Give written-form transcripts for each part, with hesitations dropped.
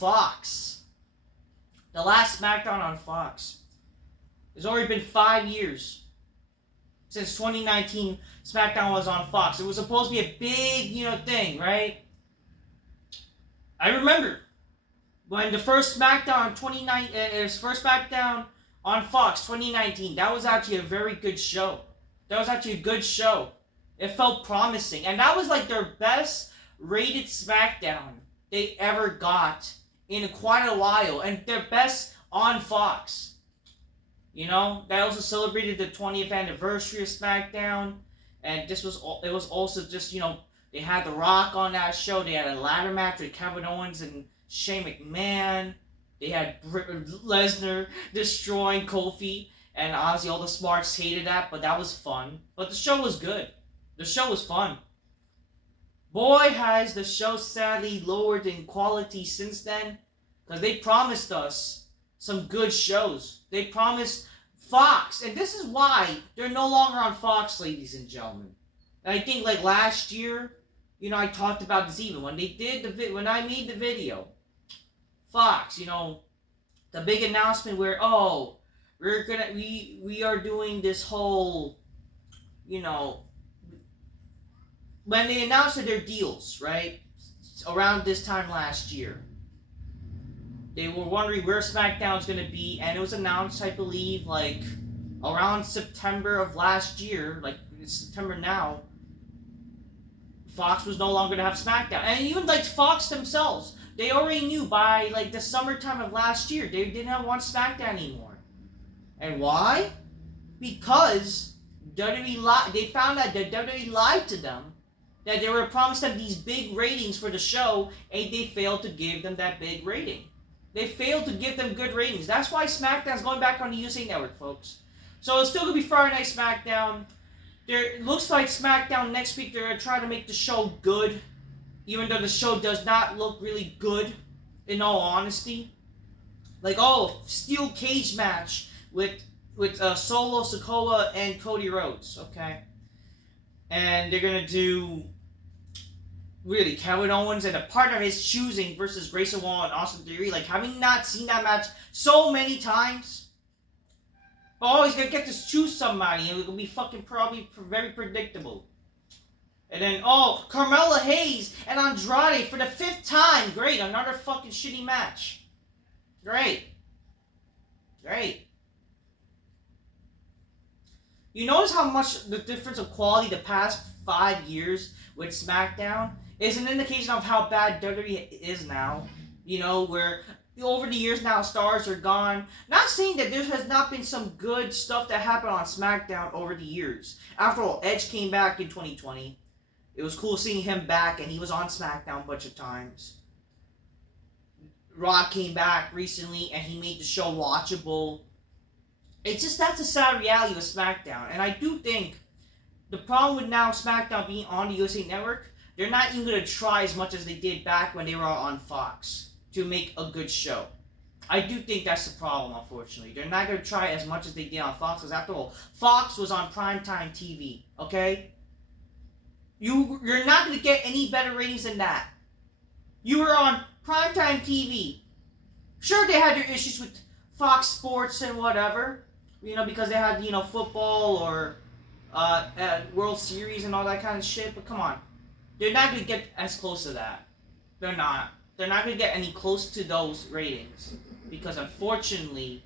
Fox. The last SmackDown on Fox. It's already been 5 years since 2019 SmackDown was on Fox. It was supposed to be a big, thing, right? I remember when the first SmackDown first SmackDown on Fox 2019. That was actually a very good show. It felt promising, and that was like their best rated SmackDown they ever got in quite a while, and their best on Fox. They also celebrated the 20th anniversary of SmackDown, and it was also just, they had The Rock on that show. They had a ladder match with Kevin Owens and Shane McMahon. They had Lesnar destroying Kofi, and honestly, all the smarts hated that, but that was fun. But the show was good. The show was fun. Boy, has the show sadly lowered in quality since then, because they promised us some good shows. They promised Fox, and this is why they're no longer on Fox, ladies and gentlemen. And I think like last year, I talked about this even when when I made the video. Fox, the big announcement where we are doing this whole, when they announced their deals, right, around this time last year, they were wondering where SmackDown's going to be, and it was announced, I believe, like, around September of last year, like, it's September now, Fox was no longer going to have SmackDown. And even, like, Fox themselves, they already knew by, like, the summertime of last year, they didn't want SmackDown anymore. And why? Because they found out that WWE lied to them, that they were promised them these big ratings for the show, and they failed to give them that big rating. They failed to give them good ratings. That's why SmackDown's going back on the USA Network, folks. So it's still going to be Friday Night SmackDown. It looks like SmackDown next week, they're going to try to make the show good, even though the show does not look really good, in all honesty. Like, steel cage match with Solo Sikoa and Cody Rhodes, okay? And they're going to do, really, Kevin Owens and a partner of his choosing versus Grayson Waller and Austin Theory. Like, having not seen that match so many times, he's going to get to choose somebody, and it'll be probably very predictable. And then, Carmella Hayes and Andrade for the 5th time. Great, another fucking shitty match. Great. You notice how much the difference of quality the past 5 years with SmackDown is an indication of how bad WWE is now. Where over the years now stars are gone. Not saying that there has not been some good stuff that happened on SmackDown over the years. After all, Edge came back in 2020. It was cool seeing him back, and he was on SmackDown a bunch of times. Rock came back recently, and he made the show watchable. It's just, that's a sad reality of SmackDown. And I do think the problem with now SmackDown being on the USA Network, they're not even going to try as much as they did back when they were on Fox to make a good show. I do think that's the problem, unfortunately. They're not going to try as much as they did on Fox, because after all, Fox was on primetime TV, okay? You're not going to get any better ratings than that. You were on primetime TV. Sure, they had their issues with Fox Sports and whatever, because they had, football or World Series and all that kind of shit, but come on. They're not going to get as close to that. They're not. They're not going to get any close to those ratings, because unfortunately,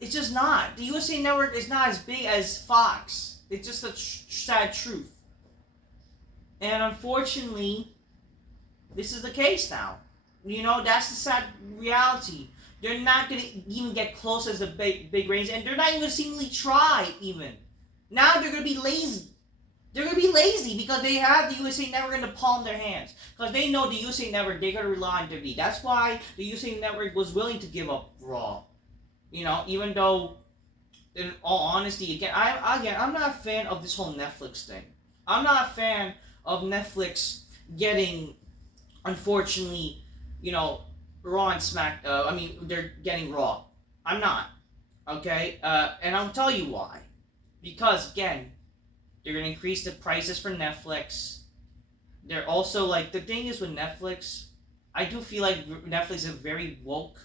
it's just not. The USA Network is not as big as Fox. It's just a sad truth. And unfortunately, this is the case now. That's the sad reality. They're not going to even get close as the big ratings, and they're not even going to seemingly try, even. Now they're going to be lazy. They're going to be lazy because they have the USA Network in the palm of their hands. Because they know the USA Network, they're going to rely on WWE. That's why the USA Network was willing to give up Raw. Even though, in all honesty, again, I'm not a fan of this whole Netflix thing. I'm not a fan of Netflix getting, unfortunately, Raw and they're getting Raw. I'm not. Okay? And I'll tell you why. Because, again, they're going to increase the prices for Netflix. they're also like, the thing is with Netflix, I do feel like Netflix is a very woke,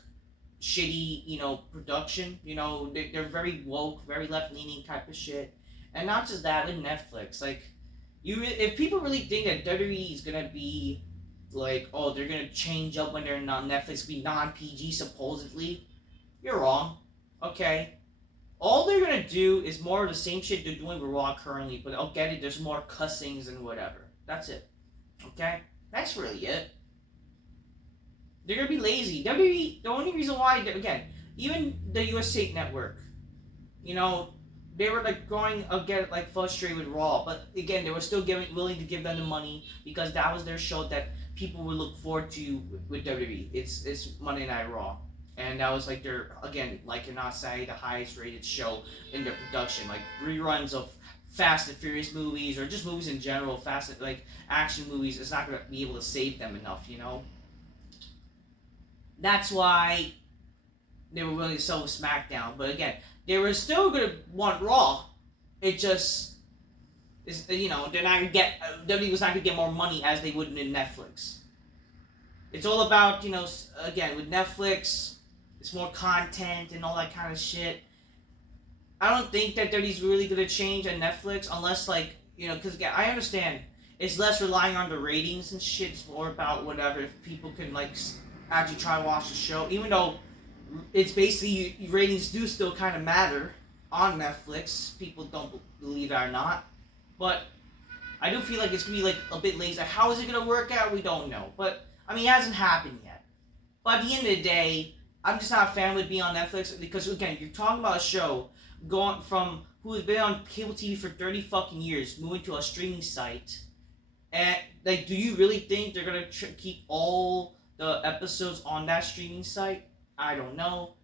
shitty, production. They're very woke, very left leaning type of shit. And not just that, with Netflix, like, if people really think that WWE is gonna be like, oh, they're gonna change up when they're not Netflix, be non PG supposedly, you're wrong. Okay. All they're gonna do is more of the same shit they're doing with Raw currently, but I'll get it, there's more cussings and whatever. That's it. Okay? That's really it. They're gonna be lazy. WWE, the only reason why, again, even the USA Network, they were like going again like frustrated with Raw, but again, they were still willing to give them the money because that was their show that people would look forward to with WWE. It's Monday Night Raw. And that was like their, again, like you're not saying, the highest rated show in their production. Like reruns of Fast and Furious movies or just movies in general, like action movies, it's not gonna be able to save them enough, That's why they were willing to sell SmackDown. But again, they were still gonna want Raw. It just is, they're not gonna get, WWE was not gonna get more money as they would in Netflix. It's all about, again, with Netflix, it's more content and all that kind of shit. I don't think that WWE's really gonna change on Netflix unless, like, because again, I understand it's less relying on the ratings and shit. It's more about whatever, if people can like actually try to watch the show, even though it's basically ratings do still kind of matter on Netflix. People don't believe it or not, but I do feel like it's gonna be like a bit lazy. How is it gonna work out? We don't know, but I mean, it hasn't happened yet. But at the end of the day, I'm just not a fan of it being on Netflix because, again, you're talking about a show going from who has been on cable TV for 30 fucking years, moving to a streaming site. And, like, do you really think they're going to keep all the episodes on that streaming site? I don't know.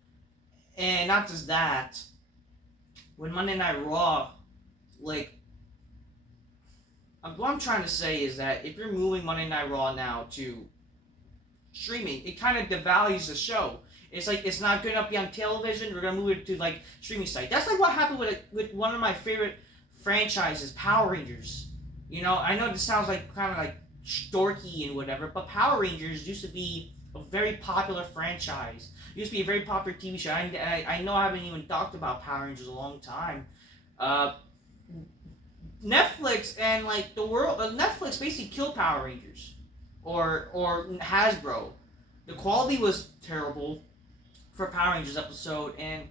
And not just that, when Monday Night Raw, like, what I'm trying to say is that if you're moving Monday Night Raw now to streaming, it kind of devalues the show. It's like, it's not good enough to be on television, we're gonna move it to like streaming site. That's like what happened with one of my favorite franchises, Power Rangers. I know this sounds like kind of like dorky and whatever, but Power Rangers used to be a very popular franchise. It used to be a very popular TV show. I know I haven't even talked about Power Rangers in a long time. Netflix and like the world, Netflix basically killed Power Rangers, or Hasbro. The quality was terrible for a Power Rangers episode, and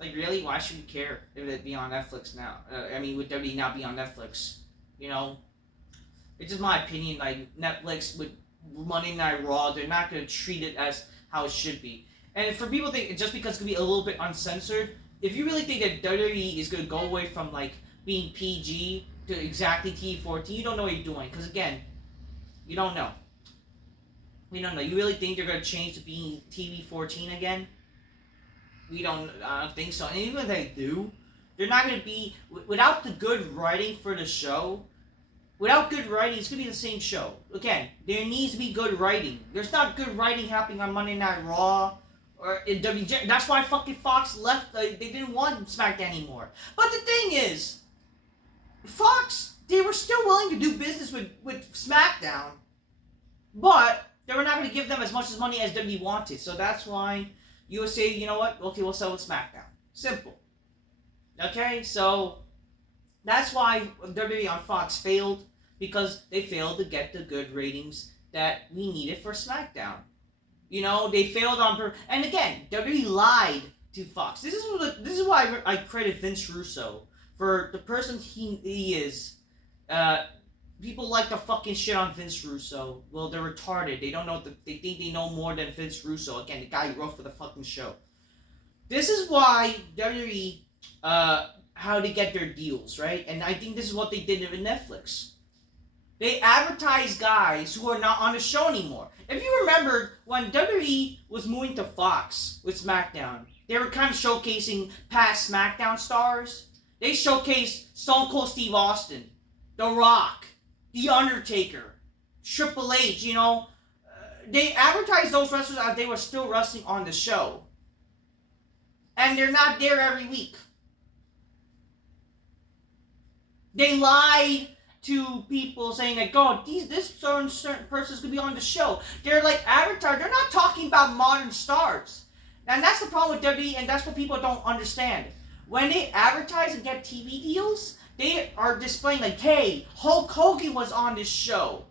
like, really, why should you care if it be on Netflix now? Would WWE not be on Netflix? It's just my opinion. Like, Netflix with Monday Night Raw, they're not gonna treat it as how it should be. And for people think just because it's gonna be a little bit uncensored, if you really think that WWE is gonna go away from like being PG to exactly TV-14, you don't know what you're doing. Because again, you don't know. We don't know. You really think they're gonna change to being TV-14 again? I don't think so. And even if they do, they're not gonna be, without the good writing for the show. Without good writing, it's gonna be the same show. Again, there needs to be good writing. There's not good writing happening on Monday Night Raw or in WJ. That's why fucking Fox left. They didn't want SmackDown anymore. But the thing is, Fox, they were still willing to do business with SmackDown, but they were not going to give them as much money as WWE wanted. So that's why USA, you know what? Okay, we'll sell with SmackDown. Simple. Okay, so that's why WWE on Fox failed, because they failed to get the good ratings that we needed for SmackDown. They failed on and again, WWE lied to Fox. This is why I credit Vince Russo for the person he is. People like to fucking shit on Vince Russo. Well, they're retarded. They don't know. They think they know more than Vince Russo. Again, the guy who wrote for the fucking show. This is why WWE, how to get their deals, right? And I think this is what they did with Netflix. They advertise guys who are not on the show anymore. If you remember, when WWE was moving to Fox with SmackDown, they were kind of showcasing past SmackDown stars. They showcased Stone Cold Steve Austin, The Rock, The Undertaker, Triple H, they advertised those wrestlers as they were still wrestling on the show. And they're not there every week. They lied to people saying like, "God, this certain person's gonna be on the show." They're like advertising. They're not talking about modern stars, and that's the problem with WWE, and that's what people don't understand. When they advertise and get TV deals, they are displaying like, "Hey, Hulk Hogan was on this show."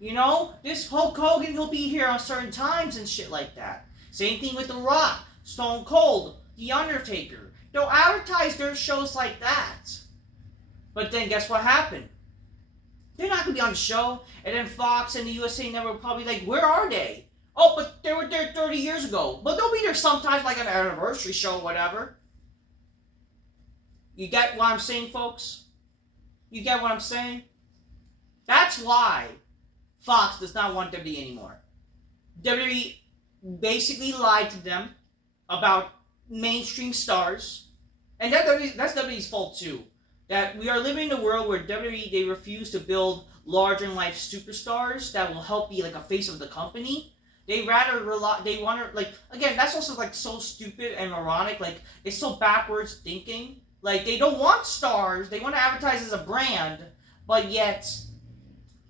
You know, this Hulk Hogan, he'll be here on certain times and shit like that. Same thing with The Rock, Stone Cold, The Undertaker. They'll advertise their shows like that. But then guess what happened? They're not going to be on the show. And then Fox and the USA Network will probably be like, where are they? Oh, but they were there 30 years ago. But they'll be there sometimes, like an anniversary show or whatever. You get what I'm saying, folks? You get what I'm saying? That's why Fox does not want WWE anymore. WWE basically lied to them about mainstream stars. And that's WWE's fault too. That we are living in a world where WWE, they refuse to build larger-than-life superstars that will help be like a face of the company. They rather rely, they want to, like, again, that's also like so stupid and moronic. Like, it's so backwards thinking. Like, they don't want stars. They want to advertise as a brand, but yet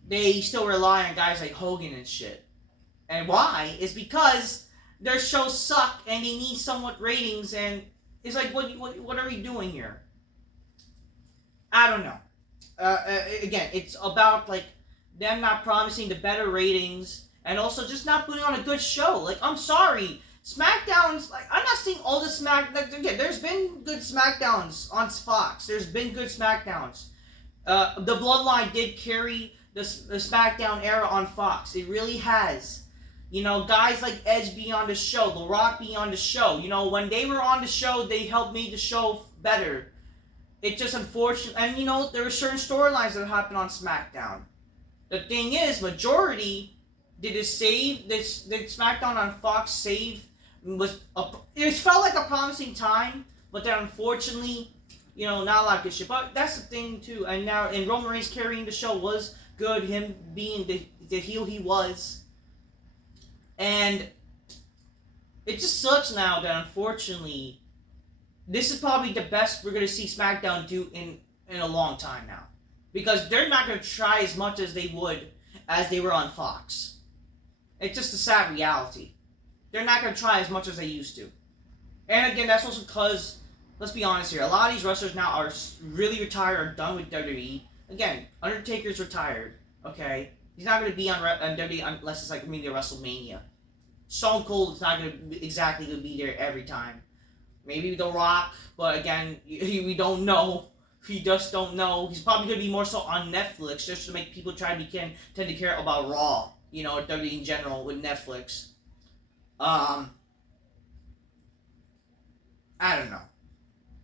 they still rely on guys like Hogan and shit. And why? Is because their shows suck and they need somewhat ratings, and it's like, what are we doing here? I don't know. Again, it's about like them not promising the better ratings and also just not putting on a good show. Like, I'm sorry, SmackDown's like, I'm not seeing all the again, there's been good SmackDowns on Fox. There's been good SmackDowns. The Bloodline did carry the SmackDown era on Fox. It really has. You know, guys like Edge being on the show, The Rock being on the show. You know, when they were on the show, they helped make the show better. It's just unfortunate. And, you know, there were certain storylines that happened on SmackDown. The thing is, majority, did SmackDown on Fox save? It felt like a promising time, but then unfortunately, you know, not a lot of good shit. But that's the thing, too. And now, and Roman Reigns carrying the show was good, him being the heel he was. And it just sucks now that, unfortunately, this is probably the best we're going to see SmackDown do in a long time now. Because they're not going to try as much as they would as they were on Fox. It's just a sad reality. They're not going to try as much as they used to. And again, that's also because, let's be honest here, a lot of these wrestlers now are really retired or done with WWE. Again, Undertaker's retired, okay? He's not going to be on WWE unless it's like maybe WrestleMania. Stone Cold is not going to exactly be there every time. Maybe The Rock, but again, we don't know. We just don't know. He's probably going to be more so on Netflix just to make people tend to care about Raw, you know, WWE in general with Netflix. I don't know.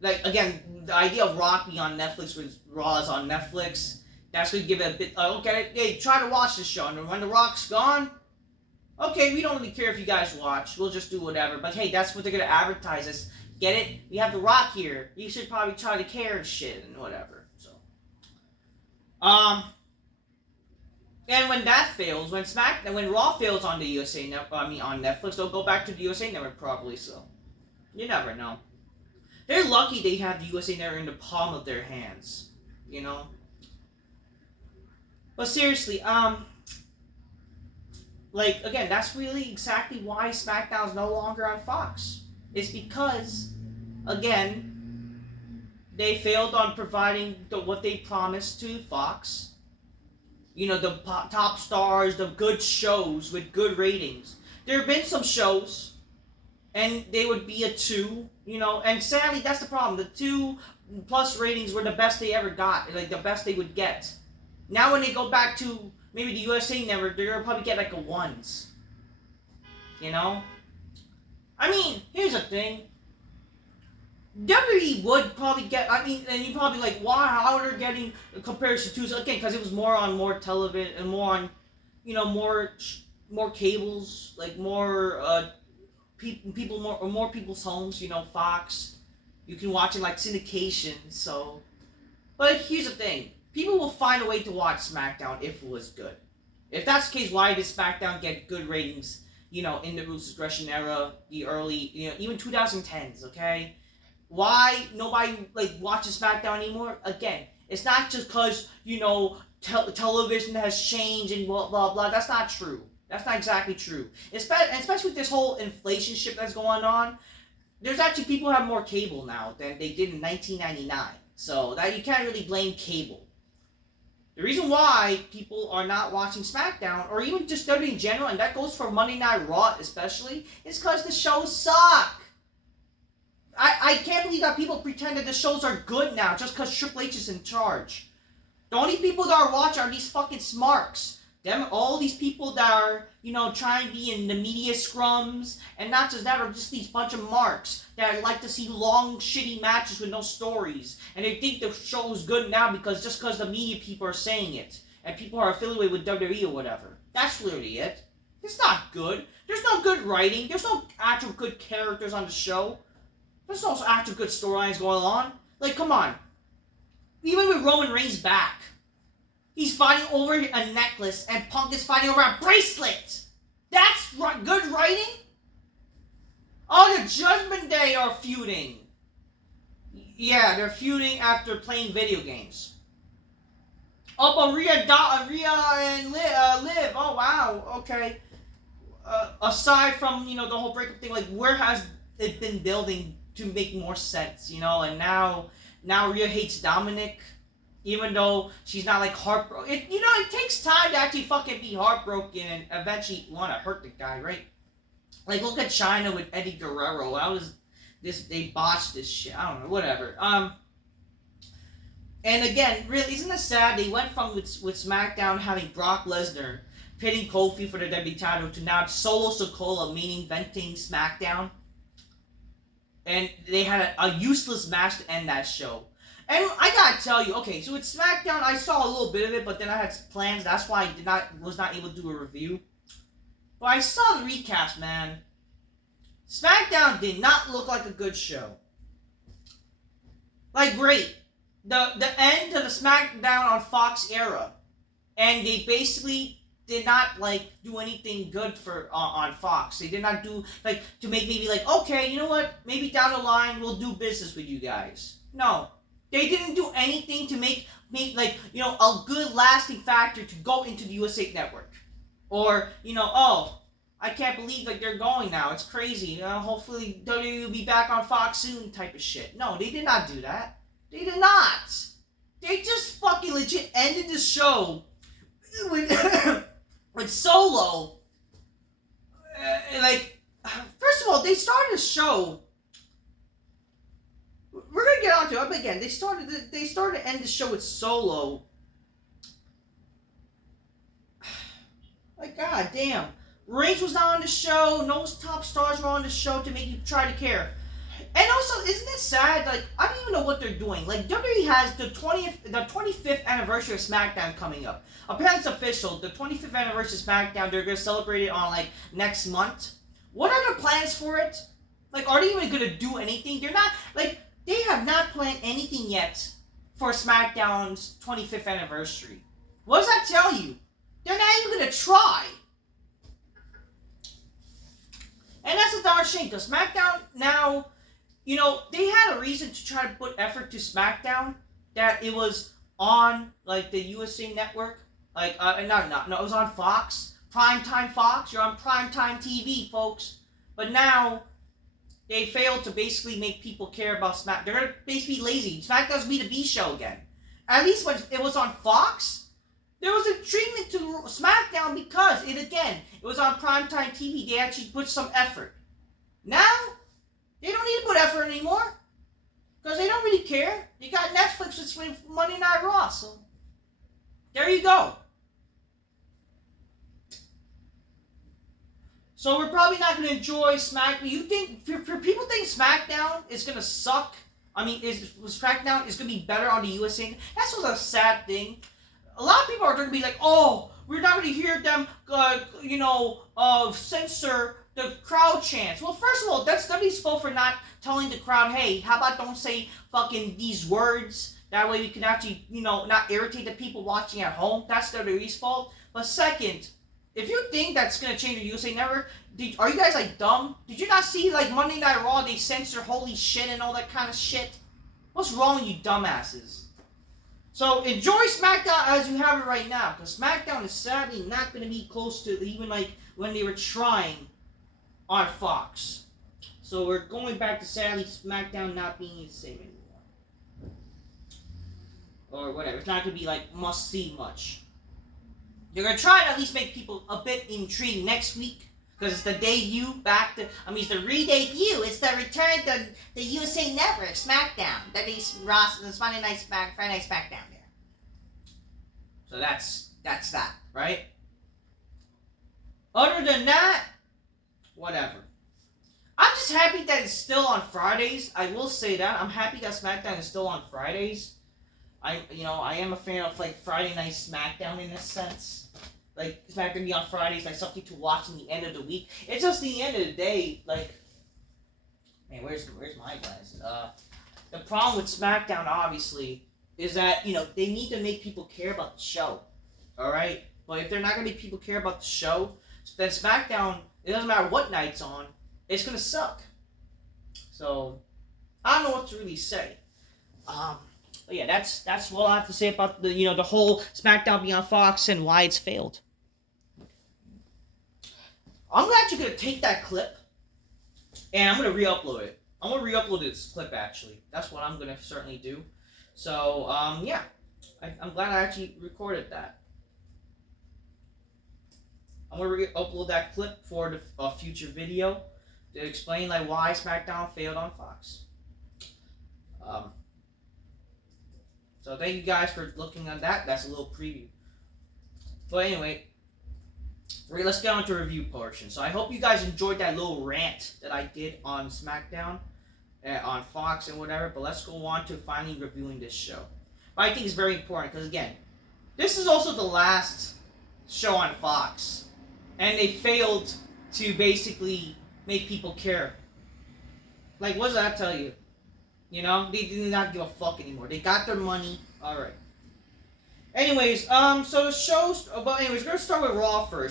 Like, again, the idea of Rock being on Netflix with Raw is on Netflix, that's going to give it a bit, okay, hey, try to watch this show, and when The Rock's gone, okay, we don't really care if you guys watch, we'll just do whatever, but hey, that's what they're going to advertise as. Get it? We have The Rock here. You should probably try to care and shit and whatever. So, and when that fails, when Raw fails on the USA on Netflix, they'll go back to the USA Network probably. So, you never know. They're lucky they have the USA Network in the palm of their hands. You know. But seriously, like again, that's really exactly why SmackDown's no longer on Fox. It's because, again, they failed on providing what they promised to Fox. You know, the top stars, the good shows with good ratings. There have been some shows, and they would be a 2, you know, and sadly, that's the problem. The 2+ ratings were the best they ever got, like the best they would get. Now when they go back to maybe the USA Network, they're going to probably get like a 1s. You know? I mean, here's the thing. WWE would probably get, I mean, and you're probably like, why, how are they getting a comparison to, so again, because it was more television, and more on, you know, more cables, like more, more people's homes, you know, Fox, you can watch it like syndication, so, but here's the thing, people will find a way to watch SmackDown if it was good. If that's the case, why did SmackDown get good ratings, you know, in the Ruthless Aggression era, the early, you know, even 2010s, okay? Why nobody, like, watches SmackDown anymore? Again, It's not just because, television has changed and blah, blah, blah. That's not true. That's not exactly true. Especially with this whole inflation shit that's going on. There's actually people who have more cable now than they did in 1999. So that you can't really blame cable. The reason why people are not watching SmackDown, or even just WWE in general, and that goes for Monday Night Raw especially, is because the shows suck. I can't believe that people pretend that the shows are good now just because Triple H is in charge. The only people that are watching are these fucking smarks. All these people that are, trying to be in the media scrums, and not just that, are just these bunch of marks that like to see long, shitty matches with no stories. And they think the show is good now because the media people are saying it. And people are affiliated with WWE or whatever. That's literally it. It's not good. There's no good writing. There's no actual good characters on the show. There's no actual good storylines going on. Like, come on. Even with Roman Reigns back, he's fighting over a necklace, and Punk is fighting over a bracelet. That's good writing? Oh, the Judgment Day are feuding. Yeah, they're feuding after playing video games. Oh, but Rhea and Liv. Oh, wow. Okay. Aside from, the whole breakup thing, like, where has it been building to make more sense, And now Rhea hates Dominic. Even though she's not like heartbroken. It takes time to actually fucking be heartbroken and eventually want to hurt the guy, right? Like, look at China with Eddie Guerrero. They botched this shit. I don't know, whatever. And again, really, isn't it sad? They went from with SmackDown having Brock Lesnar pitting Kofi for the WWE title to now Solo Sikoa main eventing SmackDown. And they had a useless match to end that show. And I gotta tell you, okay, so with SmackDown, I saw a little bit of it, but then I had plans. That's why I was not able to do a review. But I saw the recaps, man. SmackDown did not look like a good show. Like, great. The end of the SmackDown on Fox era, and they basically did not do anything good on Fox. They did not do to make maybe okay, you know what? Maybe down the line we'll do business with you guys. No. They didn't do anything to make a good lasting factor to go into the USA Network. Or, oh, I can't believe they're going now. It's crazy. Hopefully WWE will be back on Fox soon type of shit. No, they did not do that. They did not. They just fucking legit ended the show with Solo. First of all, they started a show. We're gonna get onto it, but again, they started to end the show with Solo. Like, god damn. Reigns was not on the show, no top stars were on the show to make you try to care. And also, isn't it sad? I don't even know what they're doing. WWE has the 25th anniversary of SmackDown coming up. Apparently it's official. The 25th anniversary of SmackDown, they're gonna celebrate it on next month. What are their plans for it? Are they even gonna do anything? They're not they have not planned anything yet for SmackDown's 25th anniversary. What does that tell you? They're not even going to try. And that's a darn shame, because SmackDown now, they had a reason to try to put effort to SmackDown, that it was on, the USA Network. No, it was on Fox. Primetime Fox. You're on primetime TV, folks. But now they failed to basically make people care about SmackDown. They're going to basically be lazy. SmackDown's be the B show again. At least when it was on Fox, there was a treatment to SmackDown because it was on primetime TV. They actually put some effort. Now, they don't need to put effort anymore because they don't really care. They got Netflix with Monday Night Raw, so there you go. So we're probably not going to enjoy SmackDown. You think, for people think SmackDown is going to suck? I mean, SmackDown is going to be better on the USA? That's what's a sad thing. A lot of people are going to be like, oh, we're not going to hear them, censor the crowd chants. Well, first of all, that's WWE's fault for not telling the crowd, hey, how about don't say fucking these words? That way we can actually, not irritate the people watching at home. That's WWE's fault. But second, if you think that's going to change the USA Network, are you guys dumb? Did you not see Monday Night Raw, they censor holy shit and all that kind of shit? What's wrong with you dumbasses? So enjoy SmackDown as you have it right now, because SmackDown is sadly not going to be close to even like when they were trying on Fox. So we're going back to sadly SmackDown not being the same anymore, or whatever. It's not going to be like must see much. They're going to try to at least make people a bit intrigued next week. Because it's the debut back to, it's the re-debut. It's the return to the USA Network, SmackDown. It's Friday Night SmackDown there. So that's that, right? Other than that, whatever. I'm just happy that it's still on Fridays. I will say that. I'm happy that SmackDown is still on Fridays. I am a fan of like Friday Night SmackDown in a sense. Like, it's not going to be on Fridays, like something to watch in the end of the week. It's just the end of the day, like, man, where's my glasses? The problem with SmackDown, obviously, is that, they need to make people care about the show, alright? But if they're not going to make people care about the show, then SmackDown, it doesn't matter what night's on, it's going to suck. So, I don't know what to really say. But yeah, that's what I have to say about the the whole SmackDown being on Fox and why it's failed. I'm actually gonna take that clip and I'm gonna re-upload it. I'm gonna re-upload this clip actually. That's what I'm gonna certainly do. So yeah, I'm glad I actually recorded that. I'm gonna re-upload that clip for a future video to explain like why SmackDown failed on Fox. So thank you guys for looking at that. That's a little preview. But anyway, let's get on to review portion. So I hope you guys enjoyed that little rant that I did on SmackDown, on Fox and whatever. But let's go on to finally reviewing this show. But I think it's very important because again, this is also the last show on Fox, and they failed to basically make people care. Like, what does that tell you? They do not give a fuck anymore. They got their money. Alright. Anyways, so the show's... Well, anyways, we're going to start with Raw first.